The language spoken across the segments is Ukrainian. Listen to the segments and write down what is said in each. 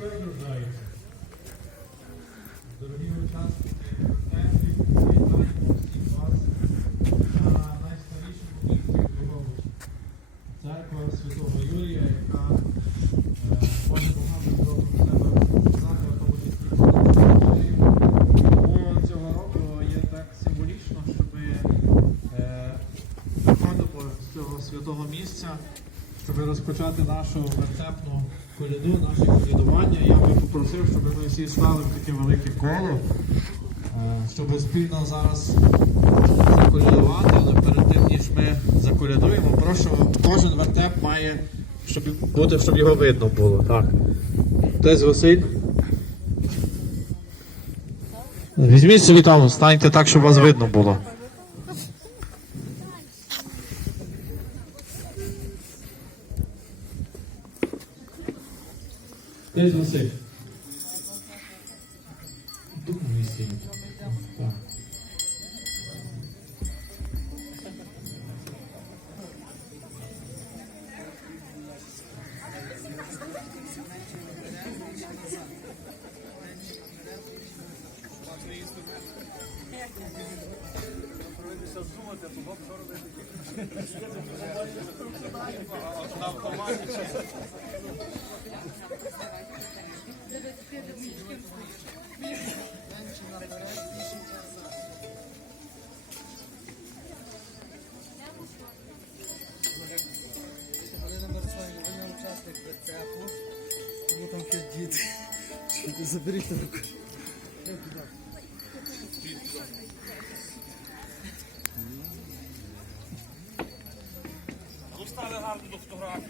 Хай нуждається. Дорогі учасники концертів, вітаємо всіх вас на найстарішому місці Львовичі. Церква Святого Юрія, яка е, може багато зробити в себе закладом у Тому цього року є так символічно, що ми е, виходимо з цього святого місця, щоб розпочати нашу вертепну коляду, наше колядування. Я би попросив, щоб ми всі стали в таке велике коло, е, щоб спільно зараз заколядувати, але перед тим, ніж ми заколядуємо, прошу, кожен вертеп має щоб бути, щоб його видно було. Так. Десь Василь. Візьміть собі там, станьте так, щоб вас видно було. Desde você. Tudo isso. Tá. Десь Василь. Тут на місці. Так. Галина Марцевна, ви не учасник ВЦЕПу, тому там ще діти. Заберіть руку. Гарно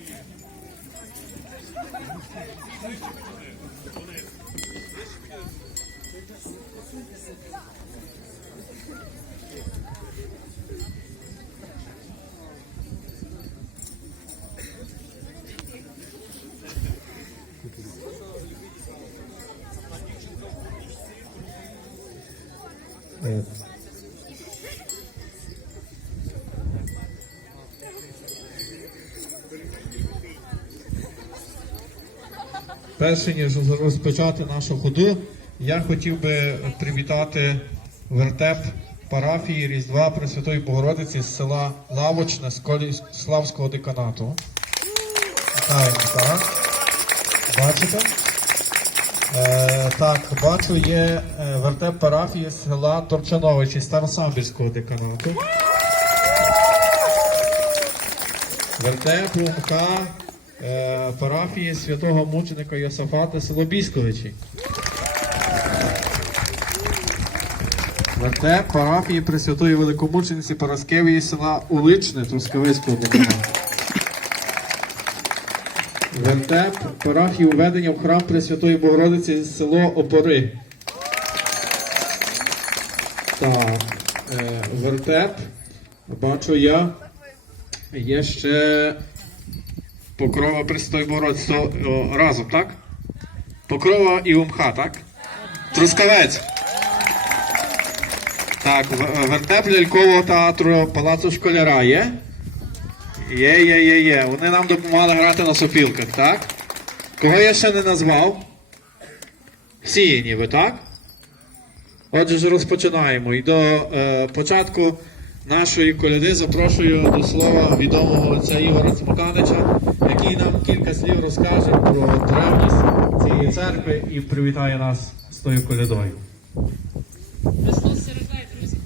до Перше ніж розпочати нашу ходу, я хотів би привітати вертеп парафії Різдва Пресвятої Богородиці з села Лавочне з Славського деканату. Вітаємо, так. Бачите? Е, так, бачу, є е, вертеп парафії з села Торчановичі Старосамбірського деканату. Вертеп Лумка е, парафії святого мученика Йосафата село Бісковичі. Вертеп парафії Пресвятої Великомучениці Параскевії села Уличне Трускавицького деканату. Вертеп парафії уведення в храм Пресвятої Богородиці село Опори. Так, е, вертеп. Бачу я. Є ще Покрова Пресвятої Богородиці разом, так? Покрова і Умха, так? Трускавець. Так, в- вертеп лялькового театру Палацу Школяра є? Є, є, є, є. Вони нам допомагали грати на сопілках, так? Кого я ще не назвав? Всі ніби, так? Отже ж розпочинаємо. І до е, початку нашої коляди запрошую до слова відомого отця Ігора Цмоканича, який нам кілька слів розкаже про древність цієї церкви і привітає нас з тою колядою. Христос середає, друзі.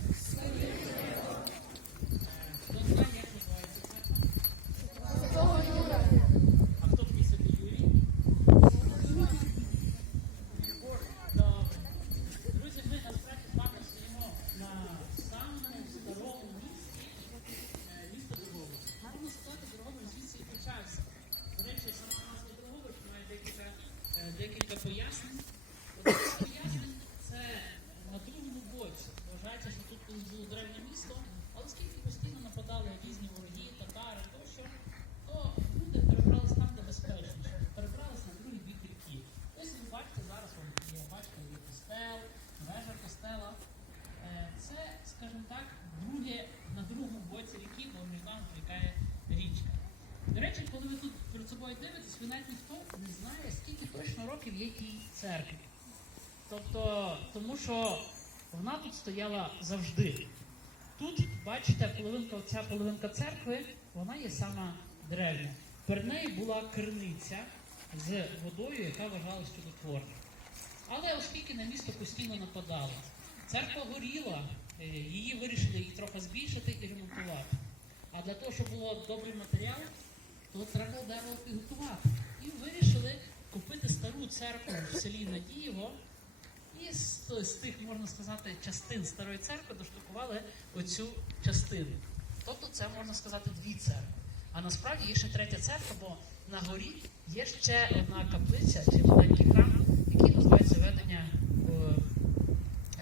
А хто такий собі Юрій? Добре. Друзі, ми насправді з вами стоїмо на самому старому місці е, міста Дрогович. Можна сказати, Дрогович звідси і почався. До речі, сама назва Дрогович має декілька, е, декілька пояснень. Пояснень це на другому боці. Вважається, що тут колись було древнє місто, але оскільки постійно нападали різні вороги, татари тощо, то люди перебрались там, де безпечніше. Перебрались на другий бік ріки. Ось ви бачите, зараз є, бачите, костел, вежа костела. Е, Це, скажімо так, друге на другому боці ріки, бо між нами річка. До речі, коли ви тут собою дивитесь, ви навіть ніхто не знає, скільки точно років є тій церкві. Тобто, тому що вона тут стояла завжди. Тут, бачите, половинка, ця половинка церкви, вона є сама древня. Перед нею була криниця з водою, яка вважалась чудотворною. Але оскільки на місто постійно нападало, церква горіла, е, її вирішили її трохи збільшити і ремонтувати. А для того, щоб було добрий матеріал, то треба дерево підготувати. І вирішили купити стару церкву в селі Надієво. І з, з тих, можна сказати, частин старої церкви доштукували оцю частину. Тобто це можна сказати дві церкви. А насправді є ще третя церква, бо на горі є ще одна каплиця чи маленький храм, який називається ведення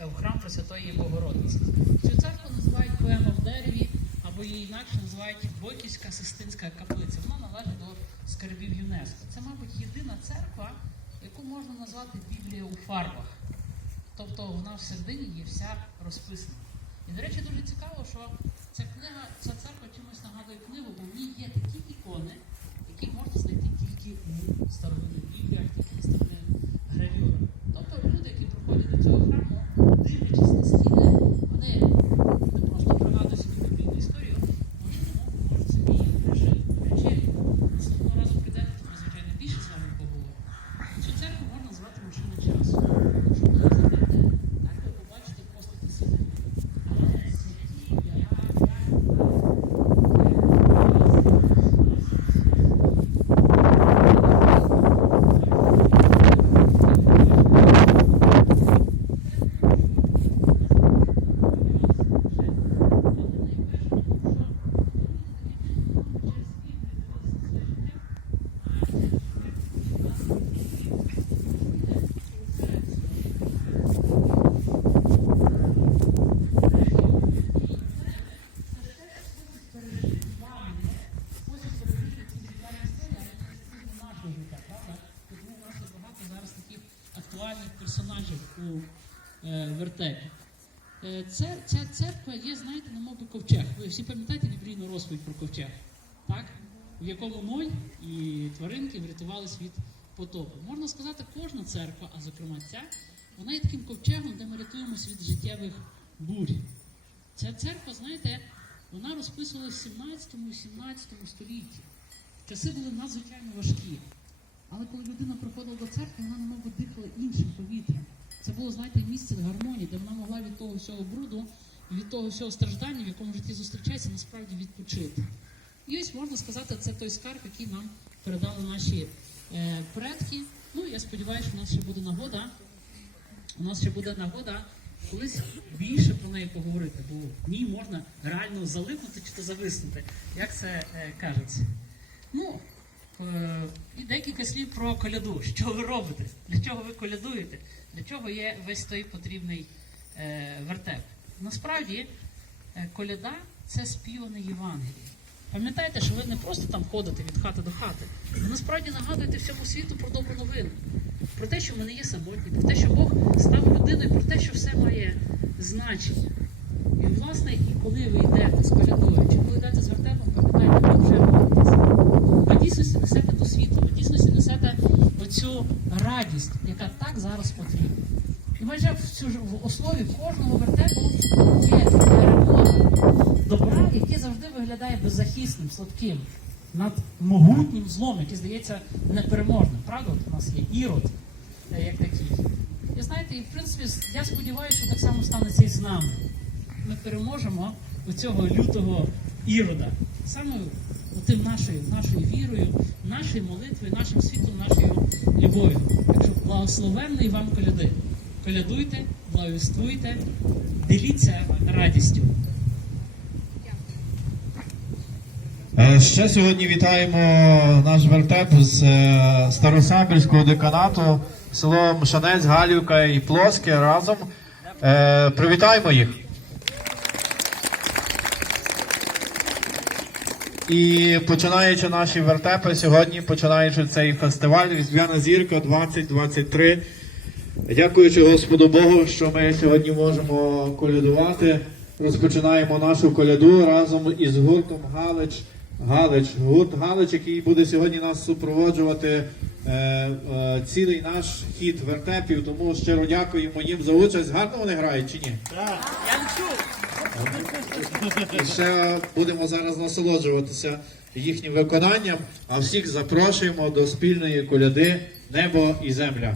е, в храм Пресвятої Богородиці. Цю церкву називають поема в дереві, або її інакше називають Бойківська сестинська каплиця. Вона належить до скарбів ЮНЕСКО. Це, мабуть, єдина церква, яку можна назвати Біблія у фарбах. Тобто вона всередині є вся розписана. І, до речі, дуже цікаво, що ця книга, ця церква чимось нагадує книгу, бо в ній є такі ікони, які можна знайти тільки у старовинних бібліях, тільки в старовинних гравюрах. Тобто люди, які приходять до цього храму, дивлячись на стіни, вони не просто пригадують собі біблійну історію, вони тому можуть собі її прожити. До речі, наступного разу прийдете, то ми, звичайно, більше з вами поговоримо. Цю церкву можна назвати машина часу. Якщо ви зайдете, так ви побачите постаті святих. Але святі, я, я, Ось пережити ці життєві історії, але це не наше життя, правда? Тому у нас є багато зараз таких актуальних персонажів у е, вертепі. Е, це, ця церква є, знаєте, на би ковчег. Ви всі пам'ятаєте біблійну розповідь про ковчег? Так? В якому Ной і тваринки врятувались від потопу. Можна сказати, кожна церква, а зокрема ця, вона є таким ковчегом, де ми рятуємося від життєвих бурь. Ця церква, знаєте, вона розписувалася в 17-18 столітті. Часи були надзвичайно важкі. Але коли людина приходила до церкви, вона немов дихала іншим повітрям. Це було, знаєте, місце гармонії, де вона могла від того всього бруду від того всього страждання, в якому житті зустрічається, насправді відпочити. І ось можна сказати, це той скарб, який нам передали наші е, предки. Ну, я сподіваюся, що у нас ще буде нагода. У нас ще буде нагода колись більше про неї поговорити, бо в ній можна реально залипнути чи то зависнути, як це е, кажеться. Ну, і декілька слів про коляду. Що ви робите? Для чого ви колядуєте? Для чого є весь той потрібний е, вертеп? Насправді, е, коляда це співане Євангеліє. Пам'ятайте, що ви не просто там ходите від хати до хати, ви насправді нагадуєте всьому світу про добру новину, про те, що ми не є самотні, про те, що Бог став людиною, про те, що все має значення. І, власне, і коли ви йдете з колядою, чи коли йдете з вертепом, пам'ятайте, ви вже дійсності несете до світу, ви дійсності несете оцю радість, яка так зараз потрібна. І майже в, цю в основі кожного вертепу є перемога добра, яке завжди виглядає беззахисним, слабким, над могутнім злом, який здається непереможним. Правда, от у нас є ірод, е, як такий. І знаєте, і в принципі, я сподіваюся, що так само станеться і з нами. Ми переможемо у цього лютого ірода. Саме тим нашою, нашою вірою, нашою молитвою, нашим світлом, нашою любов'ю. Так що благословенної вам коляди. Колядуйте, благовістуйте, діліться радістю. Е, Ще сьогодні вітаємо наш вертеп з е, Старосамбірського деканату, село Мшанець, Галівка і Плоске разом. Е, Привітаємо їх. І починаючи наші вертепи сьогодні, починаючи цей фестиваль Різдвяна зірка 2023. Дякуючи Господу Богу, що ми сьогодні можемо колядувати. Розпочинаємо нашу коляду разом із гуртом Галич. Галич, гурт Галич, який буде сьогодні нас супроводжувати е, е, цілий наш хід вертепів. Тому щиро дякуємо їм за участь. Гарно вони грають чи ні? І ще будемо зараз насолоджуватися їхнім виконанням, а всіх запрошуємо до спільної коляди Небо і земля.